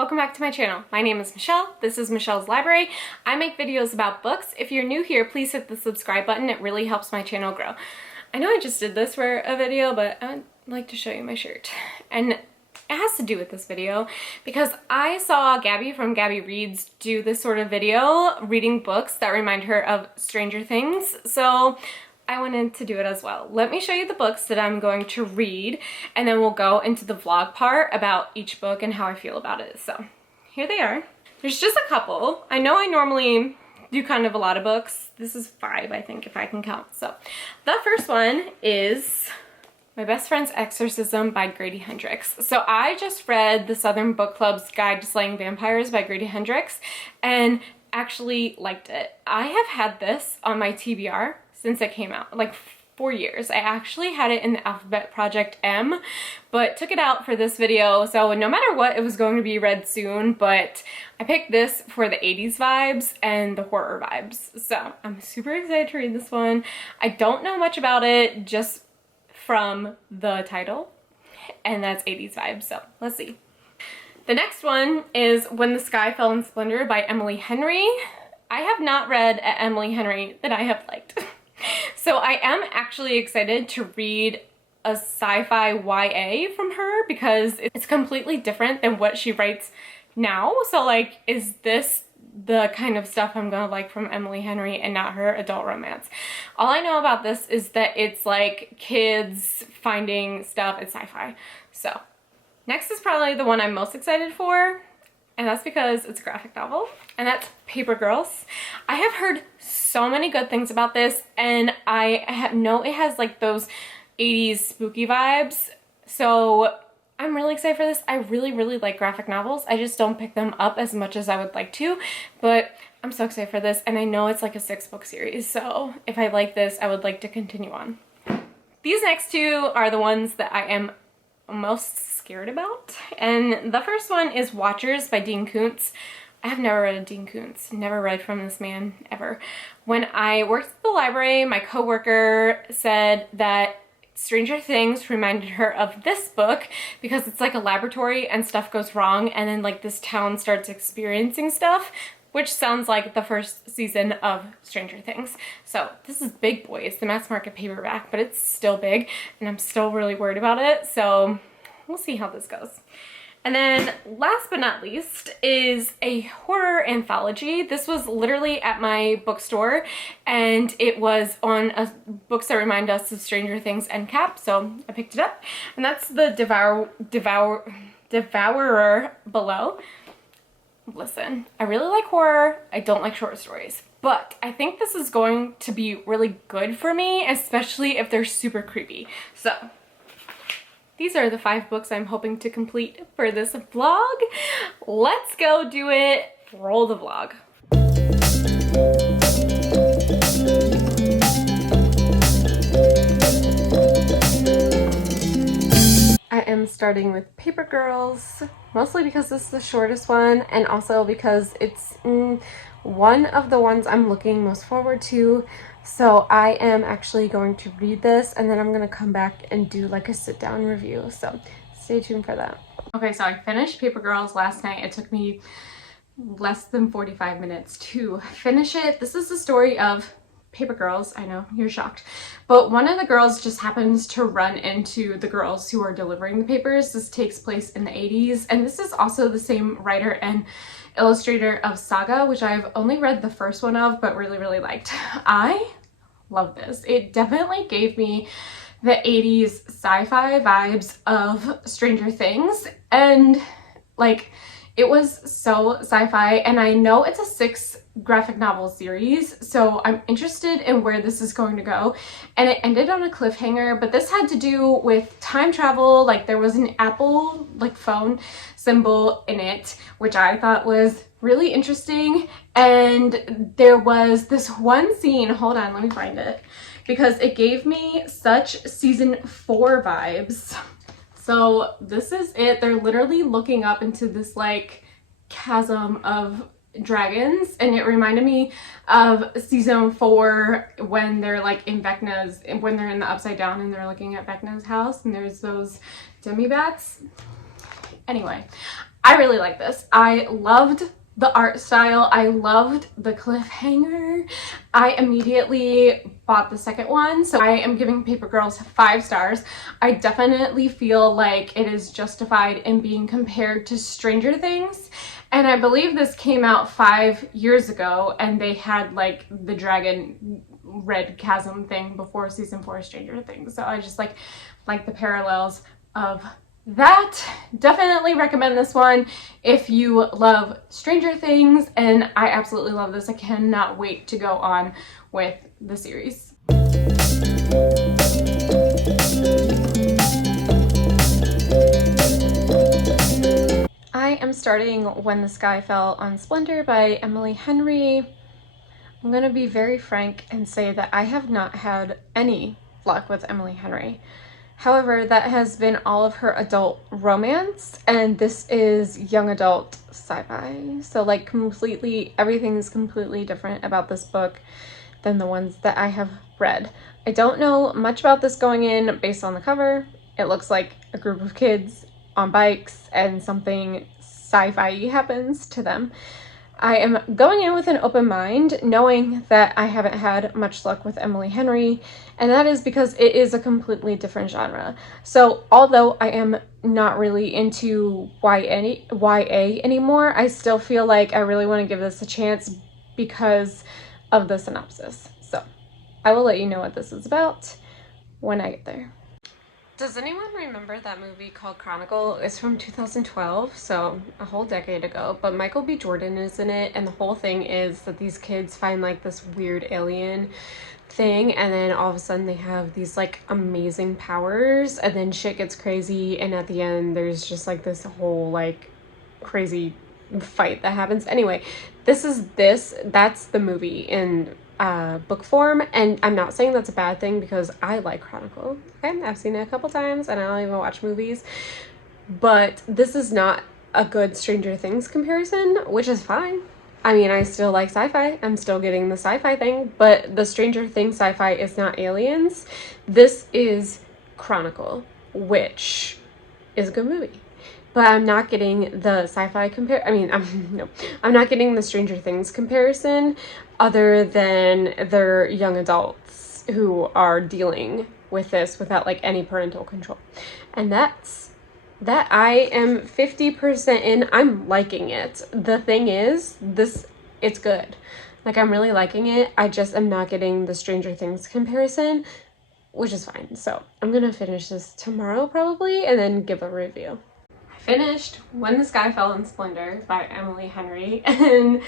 welcome back to my channel. My name is Michelle. This is Michelle's Library. I make videos about books. If you're new here, please hit the subscribe button. It really helps my channel grow. I know I just did this for a video, but I'd like to show you my shirt. And it has to do with this video because I saw Gabby from Gabby Reads do this sort of video reading books that remind her of Stranger Things. So I wanted to do it as well. Let me show you the books that I'm going to read, and then we'll go into the vlog part about each book and how I feel about it. So here they are. There's just a couple. I know I normally do kind of a lot of books. This is 5, I think, if I can count. So the first one is My Best Friend's Exorcism by Grady Hendrix. So I just read the Southern Book Club's Guide to Slaying Vampires by Grady Hendrix and actually liked it. I have had this on my TBR since it came out, like 4 years. I actually had it in the Alphabet Project M, but took it out for this video, so no matter what, it was going to be read soon, but I picked this for the 80s vibes and the horror vibes. So I'm super excited to read this one. I don't know much about it, just from the title, and that's 80s vibes, so let's see. The next one is When the Sky Fell in Splendor by Emily Henry. I have not read an Emily Henry that I have liked. So I am actually excited to read a sci-fi YA from her because it's completely different than what she writes now. So like, is this the kind of stuff I'm gonna like from Emily Henry and not her adult romance? All I know about this is that it's like kids finding stuff. It's sci-fi. So next is probably the one I'm most excited for, and that's because it's a graphic novel, and that's Paper Girls. I have heard so many good things about this, and I know it has like those 80s spooky vibes, so I'm really excited for this. I really like graphic novels. I just don't pick them up as much as I would like to, but I'm so excited for this, and I know it's like a 6-book series, so if I like this, I would like to continue on. These next two are the ones that I am most scared about, and the first one is Watchers by Dean Koontz. I have never read a Dean Koontz, never read from this man ever. When I worked at the library, my coworker said that Stranger Things reminded her of this book because it's like a laboratory and stuff goes wrong, and then like this town starts experiencing stuff, which sounds like the first season of Stranger Things. So this is big boy. It's the mass market paperback, but it's still big, and I'm still really worried about it. So we'll see how this goes. And then last but not least is a horror anthology. This was literally at my bookstore, and it was on a Books That Remind Us of Stranger Things end cap, so I picked it up. And that's the Devourer Below. Listen, I really like horror. I don't like short stories, but I think this is going to be really good for me, especially if they're super creepy. So these are the 5 books I'm hoping to complete for this vlog. Let's go do it. Roll the vlog. I am starting with Paper Girls, mostly because this is the shortest one, and also because it's one of the ones I'm looking most forward to. So I am actually going to read this, and then I'm going to come back and do like a sit-down review. So stay tuned for that. Okay, so I finished Paper Girls last night. It took me less than 45 minutes to finish it. This is the story of Paper Girls. I know, you're shocked. But one of the girls just happens to run into the girls who are delivering the papers. This takes place in the 80s, and this is also the same writer and illustrator of Saga, which I've only read the first one of, but really liked. I love this. It definitely gave me the 80s sci-fi vibes of Stranger Things, and like, it was so sci-fi, and I know it's a 6 graphic novel series, so I'm interested in where this is going to go. And it ended on a cliffhanger, but this had to do with time travel. Like, there was an Apple like phone symbol in it, which I thought was really interesting. And there was this one scene, hold on, let me find it, because it gave me such season 4 vibes. So this is it. They're literally looking up into this like chasm of dragons, and it reminded me of season 4 when they're like in Vecna's, when they're in the Upside Down and they're looking at Vecna's house, and there's those demi-bats. Anyway, I really like this. I loved the art style. I loved the cliffhanger. I immediately bought the second one, so I am giving Paper Girls 5 stars. I definitely feel like it is justified in being compared to Stranger Things, and I believe this came out 5 years ago, and they had like the dragon red chasm thing before season 4 of Stranger Things, so I just like the parallels of that. Definitely recommend this one if you love Stranger Things, and I absolutely love this. I cannot wait to go on with the series. I am starting When the Sky Fell on Splendor by Emily Henry. I'm gonna be very frank and say that I have not had any luck with Emily Henry. However, that has been all of her adult romance, and this is young adult sci-fi. So like completely, everything's completely different about this book than the ones that I have read. I don't know much about this going in based on the cover. It looks like a group of kids on bikes and something sci-fi happens to them. I am going in with an open mind, knowing that I haven't had much luck with Emily Henry, and that is because it is a completely different genre. So although I am not really into YA anymore, I still feel like I really want to give this a chance because of the synopsis. So I will let you know what this is about when I get there. Does anyone remember that movie called Chronicle? It's from 2012, so a whole decade ago, but Michael B. Jordan is in it, and the whole thing is that these kids find like this weird alien thing, and then all of a sudden they have these like amazing powers, and then shit gets crazy, and at the end there's just like this whole like crazy fight that happens. Anyway, that's the movie in book form, and I'm not saying that's a bad thing because I like Chronicle. Okay, I've seen it a couple times and I don't even watch movies, but this is not a good Stranger Things comparison, which is fine. I mean, I still like sci-fi. I'm still getting the sci-fi thing, but the Stranger Things sci-fi is not aliens. This is Chronicle, which is a good movie. But I'm not getting the sci-fi I'm not getting the Stranger Things comparison other than they're young adults who are dealing with this without like any parental control. And that I am 50% in. I'm liking it. The thing is, it's good. Like, I'm really liking it. I just am not getting the Stranger Things comparison, which is fine. So I'm gonna finish this tomorrow probably and then give a review. Finished When the Sky Fell in Splendor by Emily Henry, and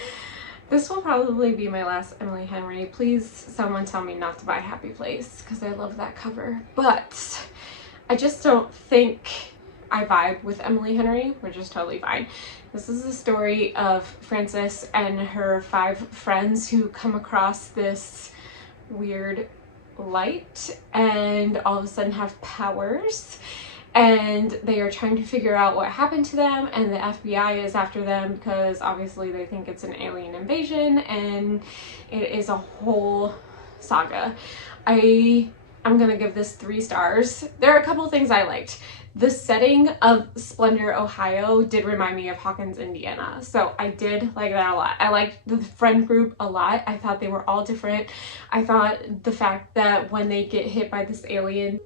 this will probably be my last Emily Henry. Please someone tell me not to buy Happy Place because I love that cover, but I just don't think I vibe with Emily Henry, which is totally fine. This is the story of Frances and her 5 friends who come across this weird light and all of a sudden have powers, and they are trying to figure out what happened to them, and the FBI is after them because obviously they think it's an alien invasion, and it is a whole saga. I'm gonna give this 3 stars. There are a couple things I liked. The setting of Splendor, Ohio did remind me of Hawkins, Indiana, so I did like that a lot. I liked the friend group a lot. I thought they were all different. I thought the fact that when they get hit by this alien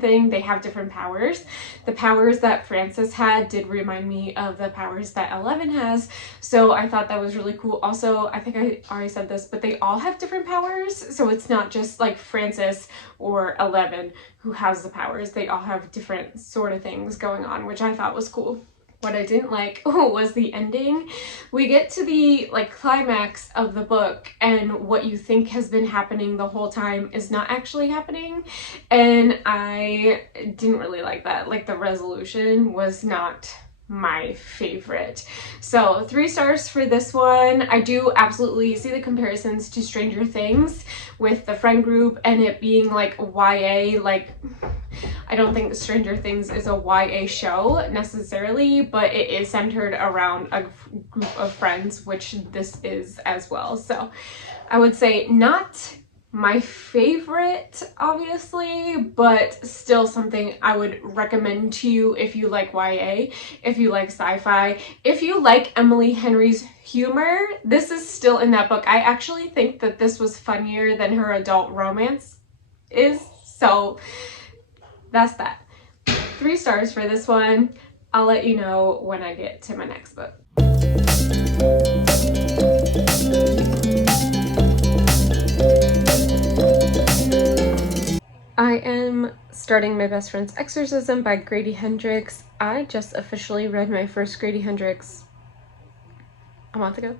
thing, they have different powers. The powers that Frances had did remind me of the powers that Eleven has, so I thought that was really cool. Also, I think I already said this, but they all have different powers, so it's not just like Frances or Eleven who has the powers. They all have different sort of things going on, which I thought was cool. What I didn't like was the ending. We get to the like climax of the book, and what you think has been happening the whole time is not actually happening, and I didn't really like that. Like, the resolution was not my favorite. So 3 stars for this one. I do absolutely see the comparisons to Stranger Things with the friend group and it being like YA. Like, I don't think Stranger Things is a YA show necessarily, but it is centered around a group of friends, which this is as well. So I would say not my favorite, obviously, but still something I would recommend to you if you like YA, if you like sci-fi, if you like Emily Henry's humor. This is still in that book. I actually think that this was funnier than her adult romance is, so that's that. 3 stars for this one. I'll let you know when I get to my next book. I am starting my best friend's Exorcism by Grady Hendrix. I just officially read my first Grady Hendrix a month ago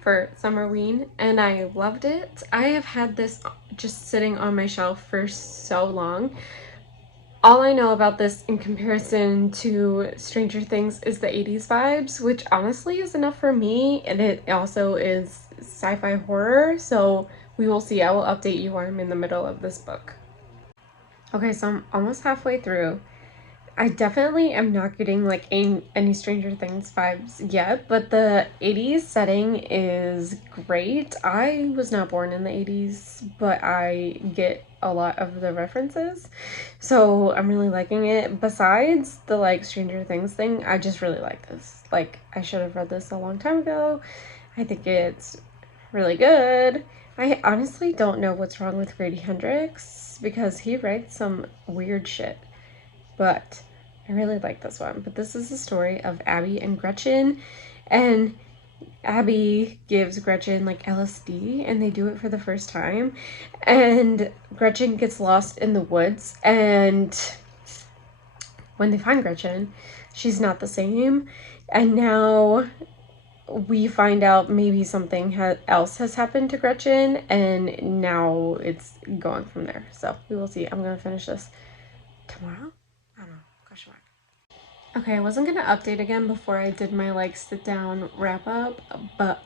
for Summerween, and I loved it. I have had this just sitting on my shelf for so long. All I know about this in comparison to Stranger Things is the 80s vibes, which honestly is enough for me, and it also is sci-fi horror, so we will see. I will update you when I'm in the middle of this book. Okay, so I'm almost halfway through. I definitely am not getting like any Stranger Things vibes yet, but the 80s setting is great. I was not born in the 80s, but I get a lot of the references, so I'm really liking it. Besides the like Stranger Things thing, I just really like this. Like, I should have read this a long time ago. I think it's really good. I honestly don't know what's wrong with Grady Hendrix because he writes some weird shit, but I really like this one. But this is the story of Abby and Gretchen, and Abby gives Gretchen like LSD, and they do it for the first time, and Gretchen gets lost in the woods, and when they find Gretchen, she's not the same, and now we find out maybe something else has happened to Gretchen, and now it's going from there. So we will see. I'm gonna finish this tomorrow. I don't know. Question mark. Okay, I wasn't gonna update again before I did my like sit down wrap up, but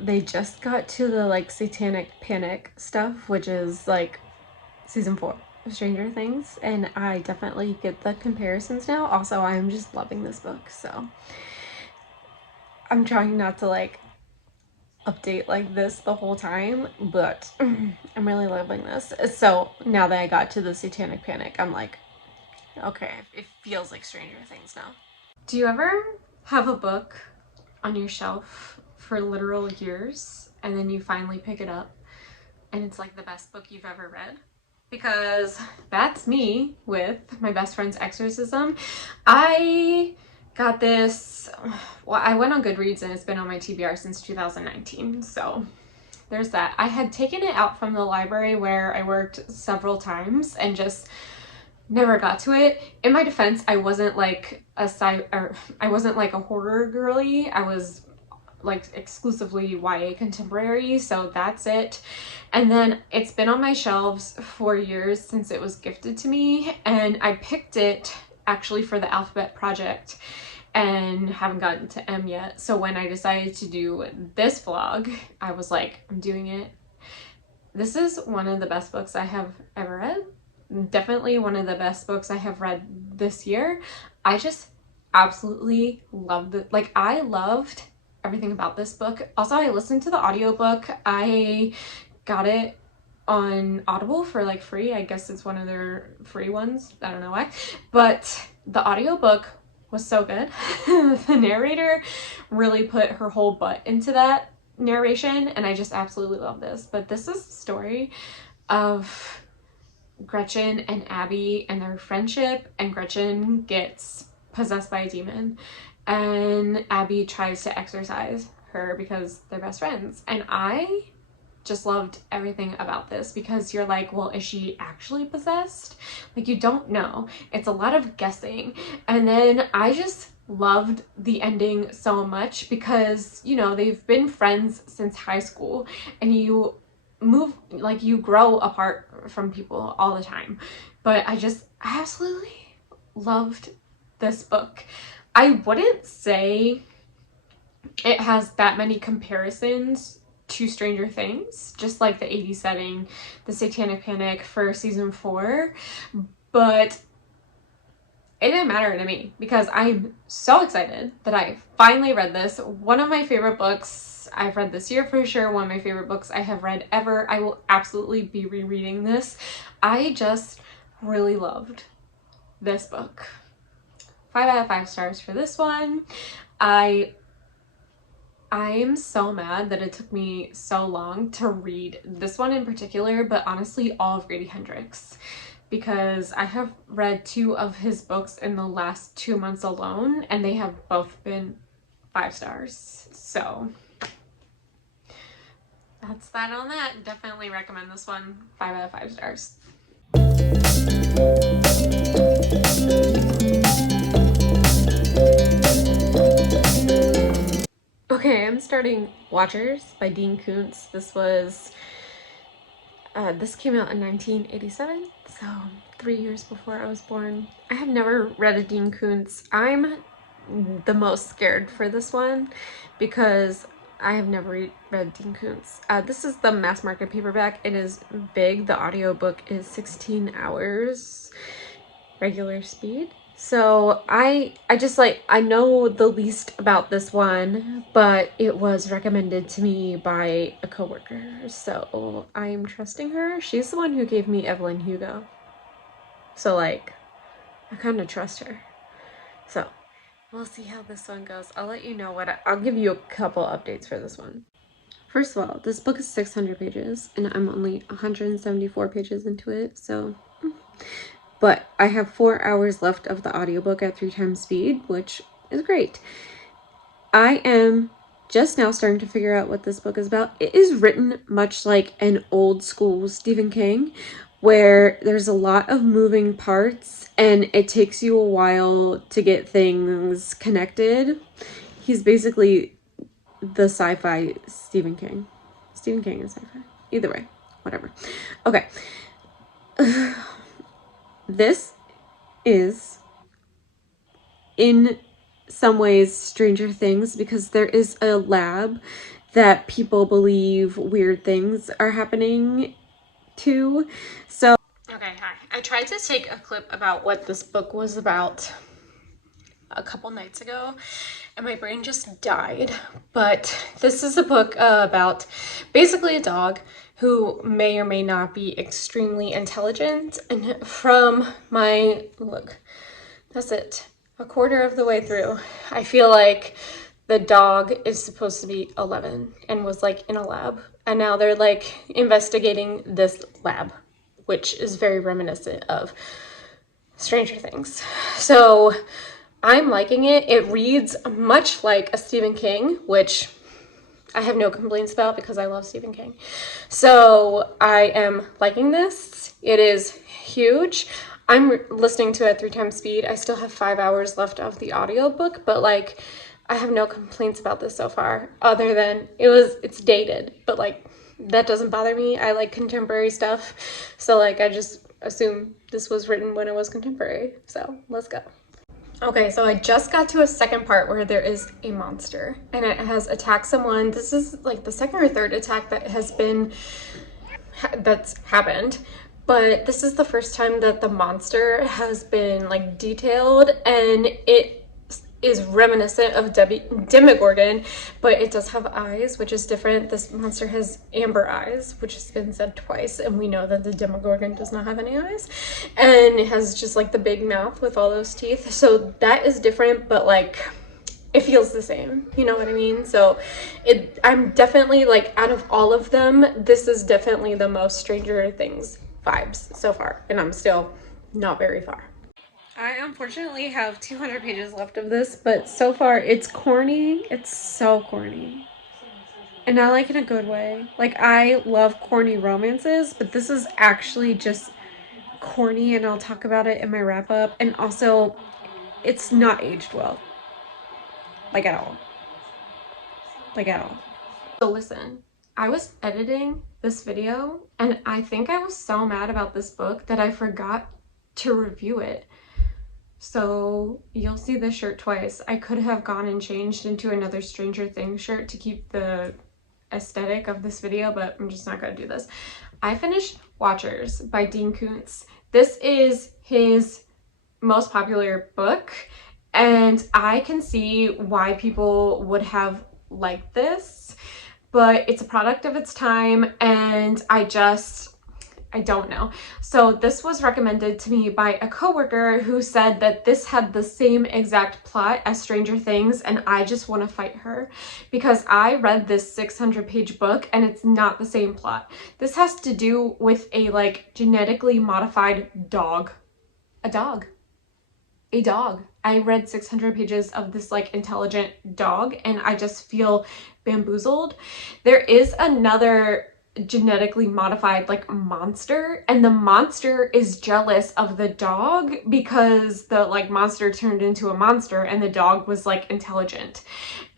they just got to the like satanic panic stuff, which is like season 4 of Stranger Things, and I definitely get the comparisons now. Also, I'm just loving this book, so I'm trying not to like update like this the whole time, but I'm really loving this. So now that I got to the satanic panic, I'm like, okay, it feels like Stranger Things now. Do you ever have a book on your shelf for literal years and then you finally pick it up and it's like the best book you've ever read? Because that's me with my best friend's Exorcism. I got this, well, I went on Goodreads and it's been on my TBR since 2019, so there's that. I had taken it out from the library where I worked several times and just never got to it. In my defense, I wasn't like a horror girly. I was like exclusively YA contemporary, so that's it. And then it's been on my shelves for years since it was gifted to me, and I picked it actually for the alphabet project and haven't gotten to M yet. So when I decided to do this vlog, I was like, I'm doing it. This is one of the best books I have ever read. Definitely one of the best books I have read this year. I just absolutely loved it. Like, I loved everything about this book. Also, I listened to the audiobook. I got it on Audible for like free. I guess it's one of their free ones. I don't know why. But the audiobook was so good. The narrator really put her whole butt into that narration, and I just absolutely love this. But this is the story of Gretchen and Abby and their friendship, and Gretchen gets possessed by a demon and Abby tries to exorcise her because they're best friends. And I just loved everything about this because you're like, well, is she actually possessed? Like, you don't know. It's a lot of guessing. And then I just loved the ending so much because, you know, they've been friends since high school, and you move, like, you grow apart from people all the time. But I absolutely loved this book. I wouldn't say it has that many comparisons to Stranger Things, just like the 80s setting, the satanic panic for season 4, but it didn't matter to me because I'm so excited that I finally read this. One of my favorite books I've read this year for sure. One of my favorite books I have read ever. I will absolutely be rereading this. I just really loved this book. 5 out of 5 stars for this one. I am so mad that it took me so long to read this one in particular, but honestly all of Grady Hendrix, because I have read 2 of his books in the last 2 months alone, and they have both been 5 stars. So that's that on that. Definitely recommend this one. 5 out of 5 stars. Okay, I'm starting Watchers by Dean Koontz. This came out in 1987, so 3 years before I was born. I have never read a Dean Koontz. I'm the most scared for this one because I have never read Dean Koontz. This is the mass market paperback. It is big. The audiobook is 16 hours regular speed. So I just like, I know the least about this one, but it was recommended to me by a coworker, so I'm trusting her. She's the one who gave me Evelyn Hugo, so like I kind of trust her. So we'll see how this one goes. I'll let you know I'll give you a couple updates for this one. First of all, this book is 600 pages and I'm only 174 pages into it, so but I have 4 hours left of the audiobook at 3 times speed, which is great. I am just now starting to figure out what this book is about. It is written much like an old school Stephen King, where there's a lot of moving parts and it takes you a while to get things connected. He's basically the sci-fi Stephen King. Stephen King is sci-fi. Either way, whatever. Okay. This is, in some ways, Stranger Things, because there is a lab that people believe weird things are happening to. So, okay, hi. I tried to take a clip about what this book was about a couple nights ago, and my brain just died. But this is a book about basically a dog who may or may not be extremely intelligent. And from my look, that's it, a quarter of the way through, I feel like the dog is supposed to be 11 and was like in a lab, and now they're like investigating this lab, which is very reminiscent of Stranger Things. So I'm liking it. It reads much like a Stephen King, which I have no complaints about because I love Stephen King. So I am liking this. It is huge. I'm listening to it at 3 times speed. I still have 5 hours left of the audiobook, but like I have no complaints about this so far, other than it's dated, but like that doesn't bother me. I like contemporary stuff. So like I just assume this was written when it was contemporary. So let's go. Okay, so I just got to a second part where there is a monster and it has attacked someone. This is like the second or third attack that's happened, but this is the first time that the monster has been like detailed, and it is reminiscent of Demogorgon, but it does have eyes, which is different. This monster has amber eyes, which has been said twice, and we know that the Demogorgon does not have any eyes, and it has just like the big mouth with all those teeth, so that is different, but like it feels the same, you know what I mean? So I'm definitely like, out of all of them, this is definitely the most Stranger Things vibes so far, and I'm still not very far. I unfortunately have 200 pages left of this, but so far it's corny. It's so corny. And I like it in a good way. Like, I love corny romances, but this is actually just corny, and I'll talk about it in my wrap up. And also, it's not aged well. Like, at all. Like, at all. So listen, I was editing this video, and I think I was so mad about this book that I forgot to review it. So you'll see this shirt twice. I could have gone and changed into another Stranger Things shirt to keep the aesthetic of this video, but I'm just not gonna do this. I finished Watchers by Dean Koontz. This is his most popular book, and I can see why people would have liked this, but it's a product of its time, and I don't know. So this was recommended to me by a coworker who said that this had the same exact plot as Stranger Things, and I just want to fight her because I read this 600-page book and it's not the same plot. This has to do with a like genetically modified dog. A dog. I read 600 pages of this like intelligent dog and I just feel bamboozled. There is another genetically modified like monster, and the monster is jealous of the dog because the like monster turned into a monster and the dog was like intelligent,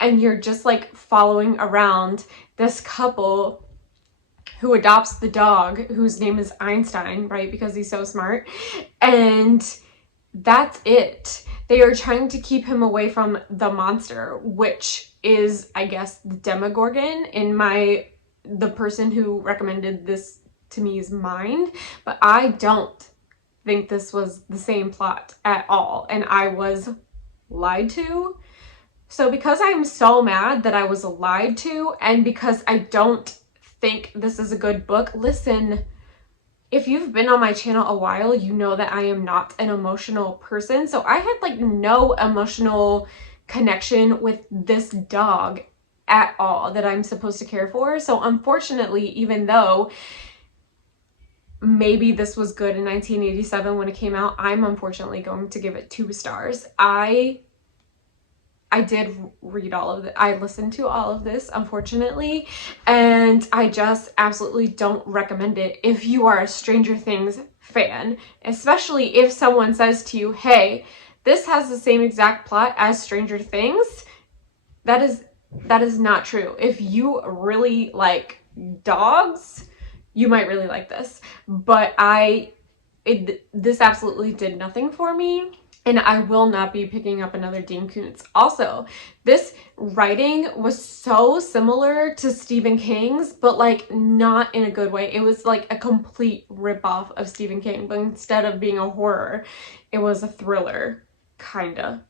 and you're just like following around this couple who adopts the dog whose name is Einstein, right, because he's so smart, and that's it. They are trying to keep him away from the monster, which is, I guess, the Demogorgon in the person who recommended this to me's mind, but I don't think this was the same plot at all, and I was lied to. So because I'm so mad that I was lied to, and because I don't think this is a good book, listen, if you've been on my channel a while, you know that I am not an emotional person, so I had like no emotional connection with this dog at all that I'm supposed to care for. So unfortunately, even though maybe this was good in 1987 when it came out, I'm unfortunately going to give it 2 stars. I did read all of it. I listened to all of this, unfortunately, and I just absolutely don't recommend it if you are a Stranger Things fan, especially if someone says to you, hey, this has the same exact plot as Stranger Things. That is not true. If you really like dogs, you might really like this. But this absolutely did nothing for me, and I will not be picking up another Dean Koontz. Also, this writing was so similar to Stephen King's, but like not in a good way. It was like a complete ripoff of Stephen King, but instead of being a horror, it was a thriller, kinda.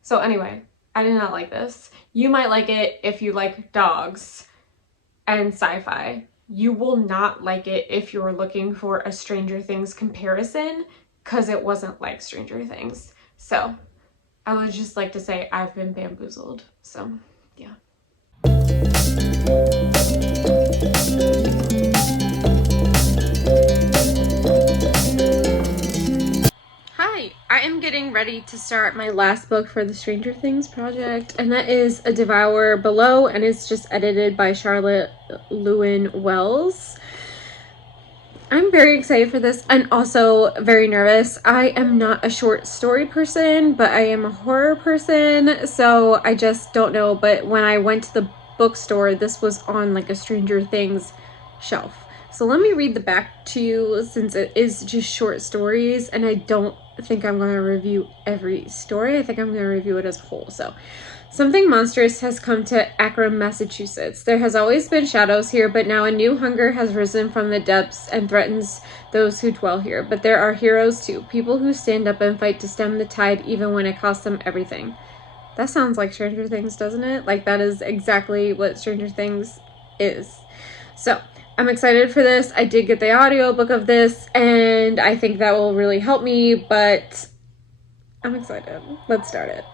So anyway, I did not like this. You might like it if you like dogs and sci-fi. You will not like it if you're looking for a Stranger Things comparison, because it wasn't like Stranger Things. So I would just like to say I've been bamboozled. So yeah. Hi, I am getting ready to start my last book for the Stranger Things project, and that is A Devourer Below, and it's just edited by Charlotte Lewin Wells. I'm very excited for this and also very nervous. I am not a short story person, but I am a horror person, so I just don't know. But when I went to the bookstore, this was on like a Stranger Things shelf. So let me read the back to you since it is just short stories, and I don't think I'm going to review every story. I think I'm going to review it as a whole. So, something monstrous has come to Akron, Massachusetts. There has always been shadows here, but now a new hunger has risen from the depths and threatens those who dwell here. But there are heroes too, people who stand up and fight to stem the tide even when it costs them everything. That sounds like Stranger Things, doesn't it? Like that is exactly what Stranger Things is. So, I'm excited for this. I did get the audiobook of this, and I think that will really help me, but I'm excited. Let's start it.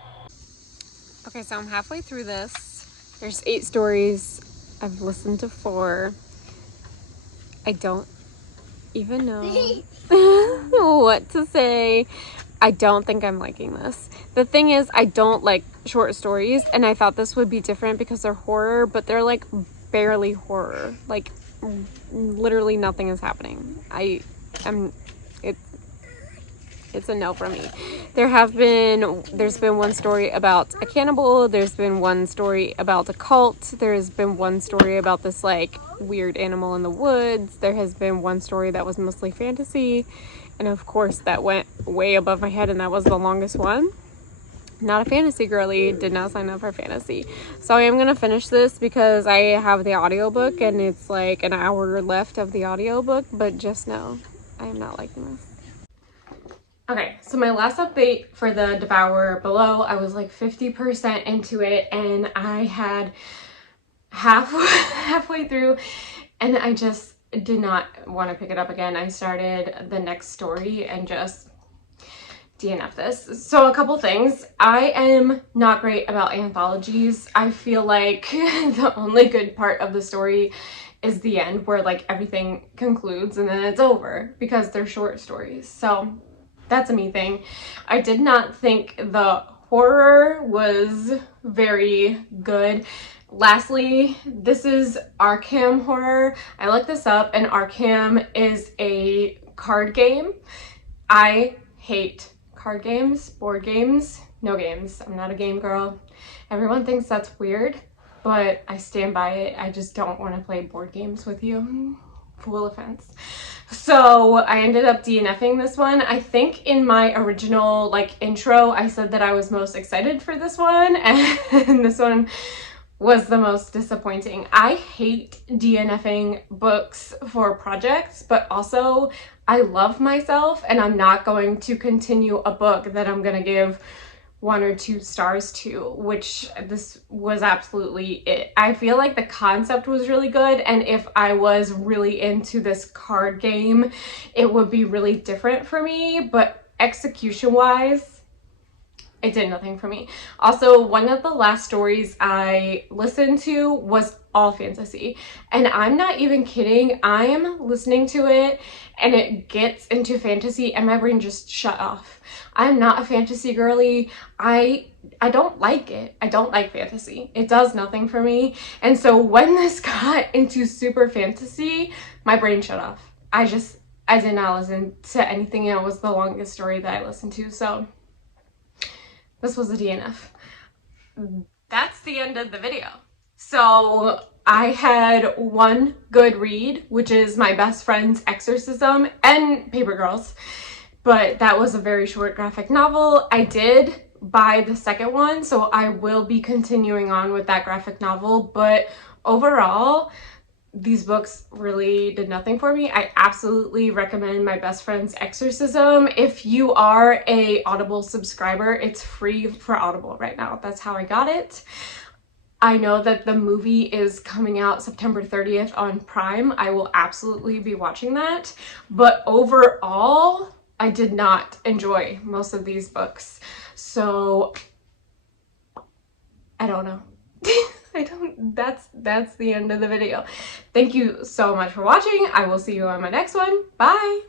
Okay, so I'm halfway through this. There's 8 stories. I've listened to 4. I don't even know what to say. I don't think I'm liking this. The thing is, I don't like short stories, and I thought this would be different because they're horror, but they're like barely horror. Like literally nothing is happening. It's a no from me. There's been one story about a cannibal, there's been one story about a cult, there's been one story about this like weird animal in the woods, there has been one story that was mostly fantasy, and of course that went way above my head, and that was the longest one. Not a fantasy girly, did not sign up for fantasy. So I am going to finish this because I have the audiobook and it's like an hour left of the audiobook, but just know I am not liking this. Okay, so my last update for the Devourer below, I was like 50% into it, and I had halfway through, and I just did not want to pick it up again. I started the next story and just DNF this. So a couple things. I am not great about anthologies. I feel like the only good part of the story is the end, where like everything concludes and then it's over, because they're short stories. So that's a me thing. I did not think the horror was very good. Lastly, this is Arkham horror. I looked this up, and Arkham is a card game. I hate card games, board games, no games. I'm not a game girl. Everyone thinks that's weird, but I stand by it. I just don't want to play board games with you. Full offense. So I ended up DNFing this one. I think in my original like intro, I said that I was most excited for this one, and this one was the most disappointing. I hate DNFing books for projects, but also I love myself, and I'm not going to continue a book that I'm gonna give 1 or 2 stars to, which this was absolutely it. I feel like the concept was really good, and if I was really into this card game, it would be really different for me, but execution-wise, it did nothing for me. Also, one of the last stories I listened to was all fantasy, and I'm not even kidding. I'm listening to it and it gets into fantasy and my brain just shut off. I'm not a fantasy girly. I don't like it. I don't like fantasy. It does nothing for me. And so when this got into super fantasy, my brain shut off. I did not listen to anything, and it was the longest story that I listened to. So this was a DNF. That's the end of the video. So I had one good read, which is my best friend's Exorcism, and Paper Girls, but that was a very short graphic novel. I did buy the second one, so I will be continuing on with that graphic novel, but overall, these books really did nothing for me. I absolutely recommend my best friend's Exorcism. If you are a Audible subscriber, it's free for Audible right now. That's how I got it. I know that the movie is coming out September 30th on Prime. I will absolutely be watching that. But overall, I did not enjoy most of these books. So I don't know. That's the end of the video. Thank you so much for watching. I will see you on my next one. Bye.